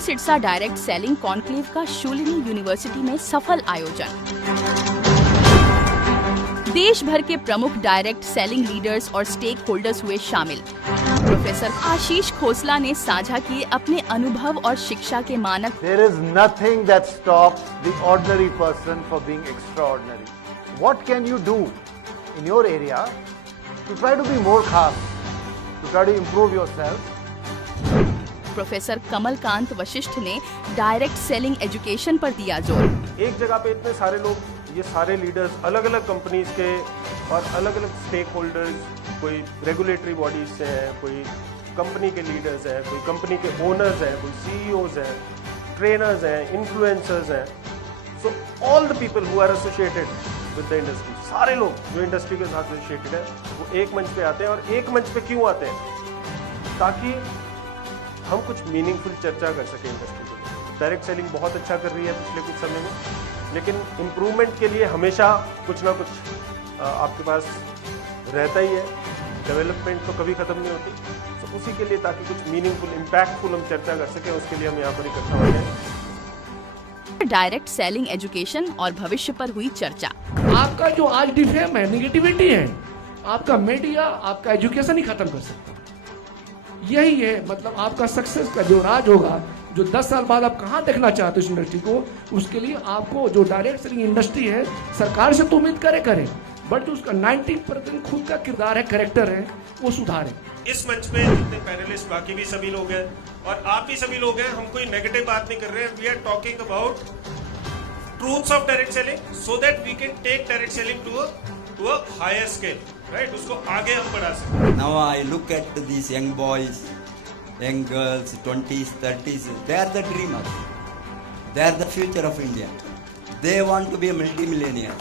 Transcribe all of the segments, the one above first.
सिडसा direct selling conclave का Shoolini university में सफल आयोजन। देश भर के प्रमुख डायरेक्ट सेलिंग लीडर्स और स्टेक होल्डर्स हुए शामिल। प्रोफेसर आशीष खोसला ने साझा किए अपने अनुभव और शिक्षा के मानक। There is nothing that stops the ordinary person for being extraordinary. What can you do in your area to try to be more खास, to try to improve yourself? Professor Kamalkant Vashishtha ने डायरेक्ट सेलिंग एजुकेशन पर दिया जोर। एक जगह पे इतने सारे लोग, ये सारे लीडर्स अलग अलग कंपनीज के और अलग अलग स्टेक होल्डर्स, कोई रेगुलेटरी बॉडीज से हैं, कोई कंपनी के लीडर्स हैं, कोई कंपनी के ओनर्स हैं, कोई सीईओज हैं, ट्रेनर्स हैं, इन्फ्लुएंसर्स हैं। So all the people who are associated with the industry, सारे लोग जो इंडस्ट्री के साथ एसोसिएटेड है, वो एक मंच पे आते हैं। और एक मंच पे क्यों आते हैं? ताकि हम कुछ मीनिंगफुल चर्चा कर सकें इंडस्ट्री को। डायरेक्ट सेलिंग बहुत अच्छा कर रही है पिछले कुछ समय में, लेकिन इम्प्रूवमेंट के लिए हमेशा कुछ ना कुछ आपके पास रहता ही है। डेवलपमेंट तो कभी ख़त्म नहीं होती। तो उसी के लिए, ताकि कुछ मीनिंगफुल, इम्पैक्टफुल हम चर्चा कर सकें, उसके लिए हम यहाँ पर इकट्ठा हुए हैं। डायरेक्ट सेलिंग एजुकेशन और भविष्य पर हुई चर्चा। आपका जो आज डिफेम है, निगेटिविटी है, आपका मीडिया, आपका एजुकेशन ही खत्म कर सकता है। यही है मतलब आपका सक्सेस का जो राज होगा, जो 10 साल बाद आप कहाँ देखना चाहते हो इस इंडस्ट्री को, उसके लिए आपको जो डायरेक्ट सेलिंग इंडस्ट्री है, सरकार से तो उम्मीद करे, बट जो उसका 90% खुद का किरदार है, कैरेक्टर है, वो सुधारे। इस मंच पे जितने पैनलिस्ट, बाकी भी सभी लोग हैं और आप भी सभी लोग हैं, हम कोई नेगेटिव बात नहीं कर रहे हैं। We are talking about truths of direct selling so that we can take direct selling to a higher scale, right? उसको आगे हम बढ़ा सकते। Now I look at these young boys, young girls, 20s, 30s, they are the dreamers. They are the future of India. They want to be a multi-millionaire.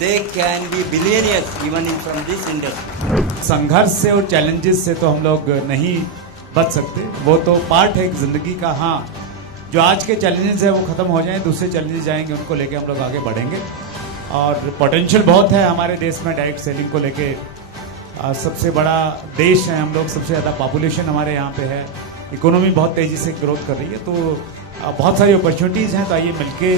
They can be billionaires even from this industry. संघर्ष से और challenges से तो हम लोग नहीं बच सकते, वो तो पार्ट है एक जिंदगी का। हाँ, जो आज के चैलेंजेस है वो खत्म हो जाएं, दूसरे चैलेंजेस जाएंगे, उनको लेके हम लोग आगे बढ़ेंगे। और पोटेंशियल बहुत है हमारे देश में डायरेक्ट सेलिंग को लेके। सबसे बड़ा देश है हम लोग, सबसे ज़्यादा पॉपुलेशन हमारे यहाँ पे है, इकोनॉमी बहुत तेज़ी से ग्रोथ कर रही है, तो बहुत सारी अपॉर्चुनिटीज़ हैं। तो आइए मिलके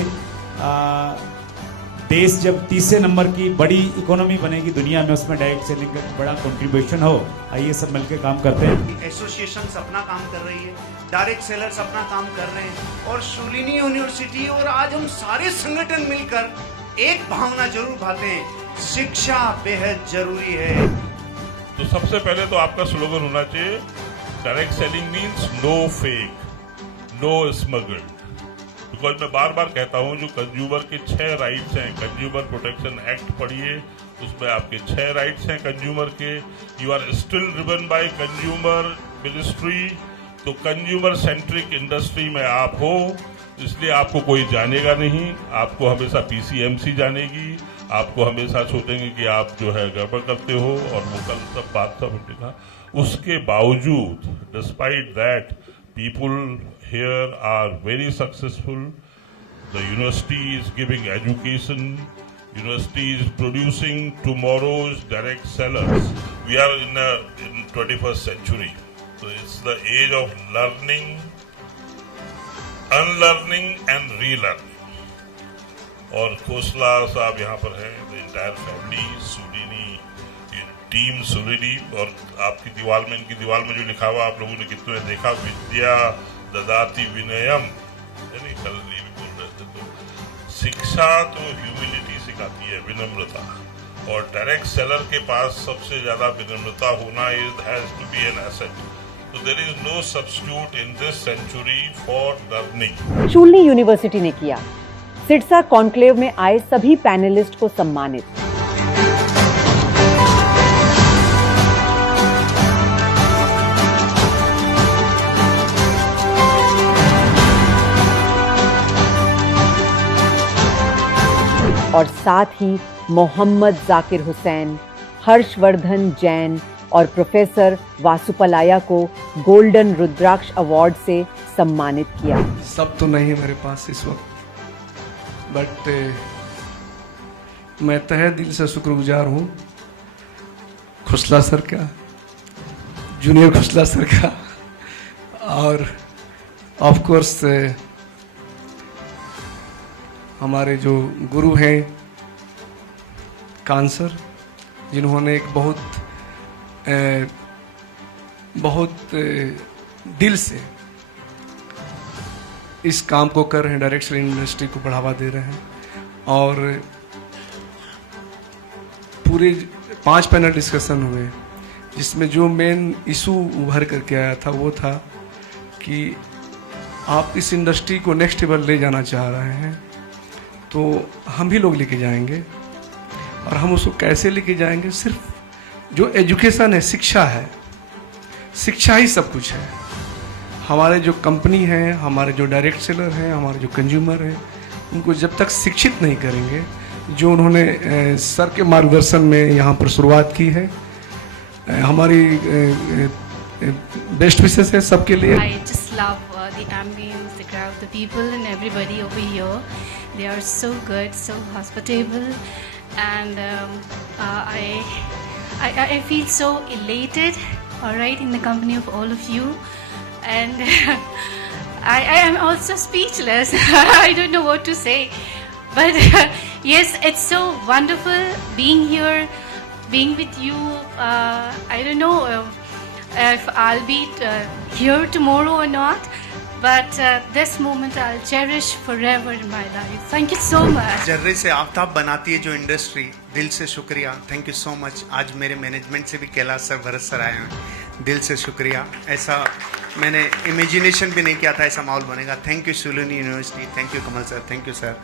देश जब तीसरे नंबर की बड़ी इकोनॉमी बनेगी दुनिया में, उसमें डायरेक्ट सेलिंग का बड़ा कंट्रीब्यूशन हो। आइए सब मिलके काम करते हैं। एसोसिएशंस अपना काम कर रही है, डायरेक्ट सेलर्स अपना काम कर रहे हैं, और शूलिनी यूनिवर्सिटी और आज हम सारे संगठन मिलकर एक भावना जरूर भाते हैं, शिक्षा बेहद जरूरी है। तो सबसे पहले तो आपका स्लोगन होना चाहिए, direct selling means no fake, no smuggled. Because मैं बार बार कहता हूं, जो कंज्यूमर के 6 राइट्स हैं, कंज्यूमर प्रोटेक्शन एक्ट पढ़िए, उसमें आपके 6 राइट्स हैं कंज्यूमर के। You are still driven by consumer ministry, तो कंज्यूमर सेंट्रिक इंडस्ट्री में आप हो, इसलिए आपको कोई जानेगा नहीं, आपको हमेशा पीसीएमसी जानेगी, आपको हमेशा सोचेंगे कि आप जो है गड़बड़ करते हो, और वो कल सब बात सब था। उसके बावजूद, despite that, people here are very successful. The university is giving education, university is producing tomorrow's direct sellers. We are in 21st century, so it's the age of learning, unlearning and relearning. और खोसला साहब यहाँ पर हैं, the entire family, Shoolini team Shoolini. और आपकी दीवार में, इनकी दीवार में जो लिखा हुआ आप लोगों ने कितने देखा, विद्या ददाति विनयम, यानी कल ये भी बोल रहे थे। तो शिक्षा तो ह्यूमिलिटी सिखाती है, विनम्रता, और डायरेक्ट सेलर के पास सबसे ज्यादा विनम्रता होना has to be an asset. So there is no substitute in this century for learning. Shoolini university ने किया सिडसा कॉन्क्लेव में आए सभी पैनलिस्ट को सम्मानित। और साथ ही मोहम्मद जाकिर हुसैन, हर्षवर्धन जैन और प्रोफेसर वासुपलाया को गोल्डन रुद्राक्ष अवार्ड से सम्मानित किया। सब तो नहीं है मेरे पास इस वक्त, बट मैं तहे दिल से शुक्रगुजार हूँ खोसला सर का, जूनियर खोसला सर का, ऑफ कोर्स हमारे जो गुरु हैं कान सर, जिन्होंने एक बहुत दिल से इस काम को कर रहे हैं, डायरेक्ट सेलिंग इंडस्ट्री को बढ़ावा दे रहे हैं। और पूरे 5 पैनल डिस्कशन हुए, जिसमें जो मेन इशू उभर करके आया था वो था कि आप इस इंडस्ट्री को नेक्स्ट लेवल ले जाना चाह रहे हैं, तो हम भी लोग लेके जाएंगे। और हम उसको कैसे लेके जाएंगे? सिर्फ जो एजुकेशन है, शिक्षा है, शिक्षा ही सब कुछ है। हमारे जो कंपनी हैं, हमारे जो डायरेक्ट सेलर हैं, हमारे जो कंज्यूमर हैं, उनको जब तक शिक्षित नहीं करेंगे, जो उन्होंने सर के मार्गदर्शन में यहाँ पर शुरुआत की है, हमारी बेस्ट विशेस है सबके लिए। I just love the ambience, the crowd, the people and everybody over here. They are so good, so hospitable, and I feel so elated, all right, in the company of all of you, and I am also speechless. I don't know what to say, but yes, it's so wonderful being here, being with you. I don't know if I'll be here tomorrow or not, but this moment I'll cherish forever in my life. Thank you so much. जर्रे से आफ्ताब बनाती है जो industry, दिल से शुक्रिया, thank you so much. आज मेरे management से भी कैलाश सर, भरत सर आए हैं, दिल से शुक्रिया। ऐसा मैंने इमेजिनेशन भी नहीं किया था ऐसा माहौल बनेगा। Thank you Shoolini university, thank you Kamal sir, thank you sir.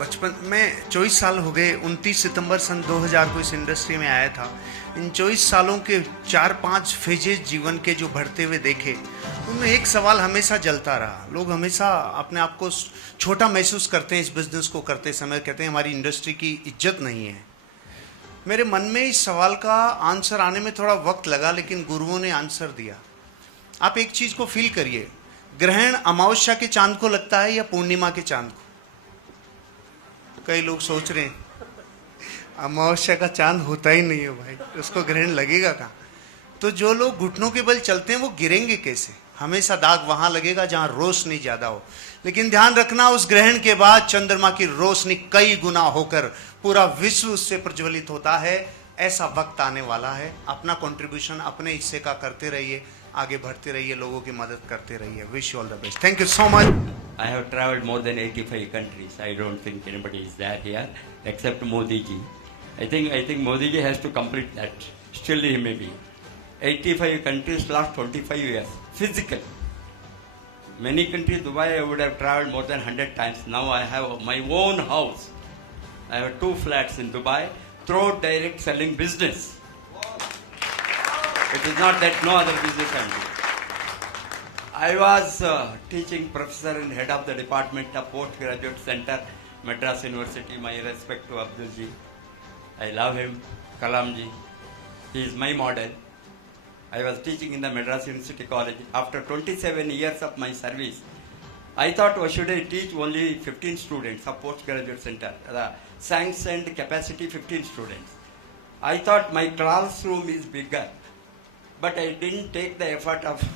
बचपन में 24 साल हो गए, 29 सितंबर सन 2000 को इस इंडस्ट्री में आया था। इन 24 सालों के 4-5 फेजेस जीवन के जो बढ़ते हुए देखे, उनमें एक सवाल हमेशा जलता रहा। लोग हमेशा अपने आप को छोटा महसूस करते हैं इस बिजनेस को करते समय, कहते हैं हमारी इंडस्ट्री की इज्जत नहीं है। मेरे मन में इस सवाल का आंसर आने में थोड़ा वक्त लगा, लेकिन गुरुओं ने आंसर दिया। आप एक चीज़ को फील करिए, ग्रहण अमावस्या के चांद को लगता है या पूर्णिमा के चांद को? कई लोग सोच रहे हैं अमावस्या का चांद होता ही नहीं है भाई, उसको ग्रहण लगेगा कहाँ? तो जो लोग घुटनों के बल चलते हैं वो गिरेंगे कैसे? हमेशा दाग वहां लगेगा जहां रोशनी ज्यादा हो। लेकिन ध्यान रखना, उस ग्रहण के बाद चंद्रमा की रोशनी कई गुना होकर पूरा विश्व उससे प्रज्वलित होता है। ऐसा वक्त आने वाला है। अपना कंट्रीब्यूशन अपने हिस्से का करते रहिए, आगे बढ़ते रहिए, लोगों की मदद करते रहिए। Wish you all the best. Thank you so much. I have traveled more than 85 countries. I don't think anybody is there here except Modi ji. I think Modi ji has to complete that. Still he may be. 85 countries last 25 years. Physical. Many countries, Dubai, I would have traveled more than 100 times. Now I have my own house. I have 2 flats in Dubai through direct selling business. It is not that no other business can do. I was teaching professor and head of the department of postgraduate center, Madras University. My respect to Abdul ji. I love him. Kalam ji. He is my model. I was teaching in the Madras University College. After 27 years of my service, I thought, why should I teach only 15 students of postgraduate center? The sanctioned capacity 15 students. I thought my classroom is bigger, but I didn't take the effort of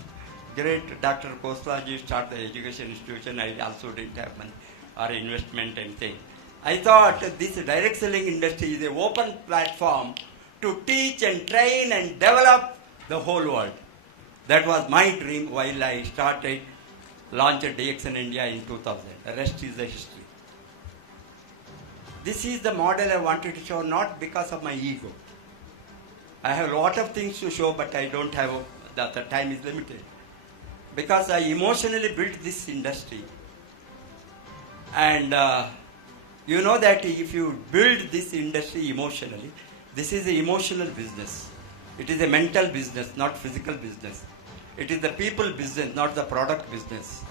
great Dr. Khosla ji start the education institution. I also didn't have money or investment and thing. I thought this direct selling industry is an open platform to teach and train and develop the whole world. That was my dream while I started, launched DXN India in 2000. The rest is the history. This is the model I wanted to show, not because of my ego. I have a lot of things to show, but I don't have, the time is limited. Because I emotionally built this industry. And you know that if you build this industry emotionally, this is an emotional business. It is a mental business, not physical business. It is the people business, not the product business.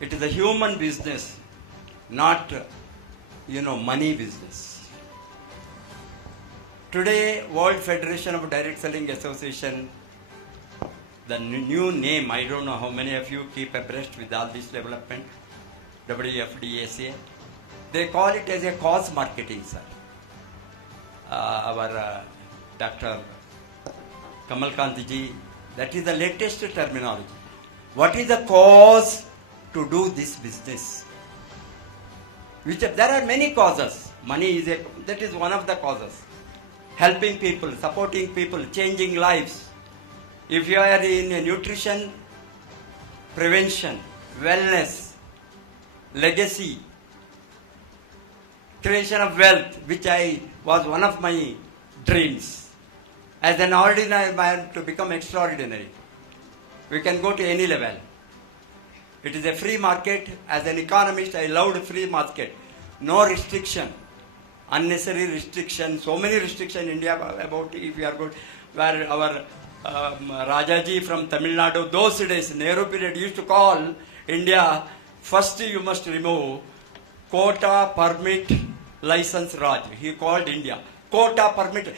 It is a human business, not, money business. Today, World Federation of Direct Selling Association, the new name, I don't know how many of you keep abreast with all this development, WFDSA, they call it as a cause marketing, sir. Our Dr. Kamal Kanti ji, that is the latest terminology. What is the cause to do this business? There are many causes. Money that is one of the causes. Helping people, supporting people, changing lives. If you are in nutrition, prevention, wellness, legacy, creation of wealth, which was one of my dreams. As an ordinary man to become extraordinary. We can go to any level. It is a free market. As an economist, I loved free market. No restriction. Unnecessary restriction. So many restrictions in India about if you are good. Where our Rajaji from Tamil Nadu, those days, Nehru period, used to call India, first you must remove quota, permit, license, Raj. He called India. Quota, permit,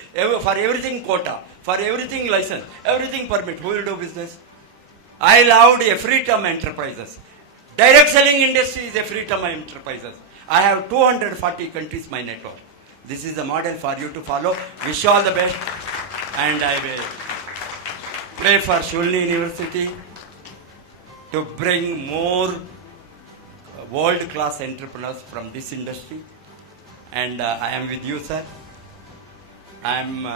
for everything quota, for everything license, everything permit. Who will do business? I loved a free term enterprises. Direct selling industry is a free term enterprises. I have 240 countries my network. This is the model for you to follow. Wish you all the best. And I will pray for Shulni University to bring more world-class entrepreneurs from this industry. And I am with you, sir. I am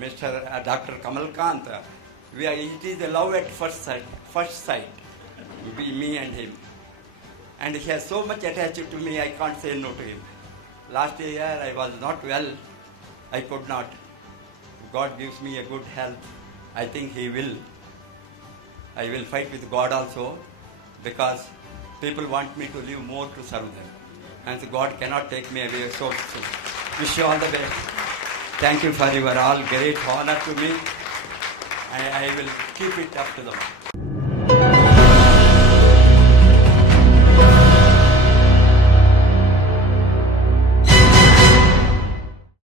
Mr. Dr. Kamal Kant. It is a love at first sight, me and him. And he has so much attached to me, I can't say no to him. Last year I was not well, I could not. God gives me a good health. I think I will fight with God also, because people want me to live more to serve them. And so God cannot take me away so soon. Wish you all the best. Thank you for your all great honor to me. I will keep it up to the mark.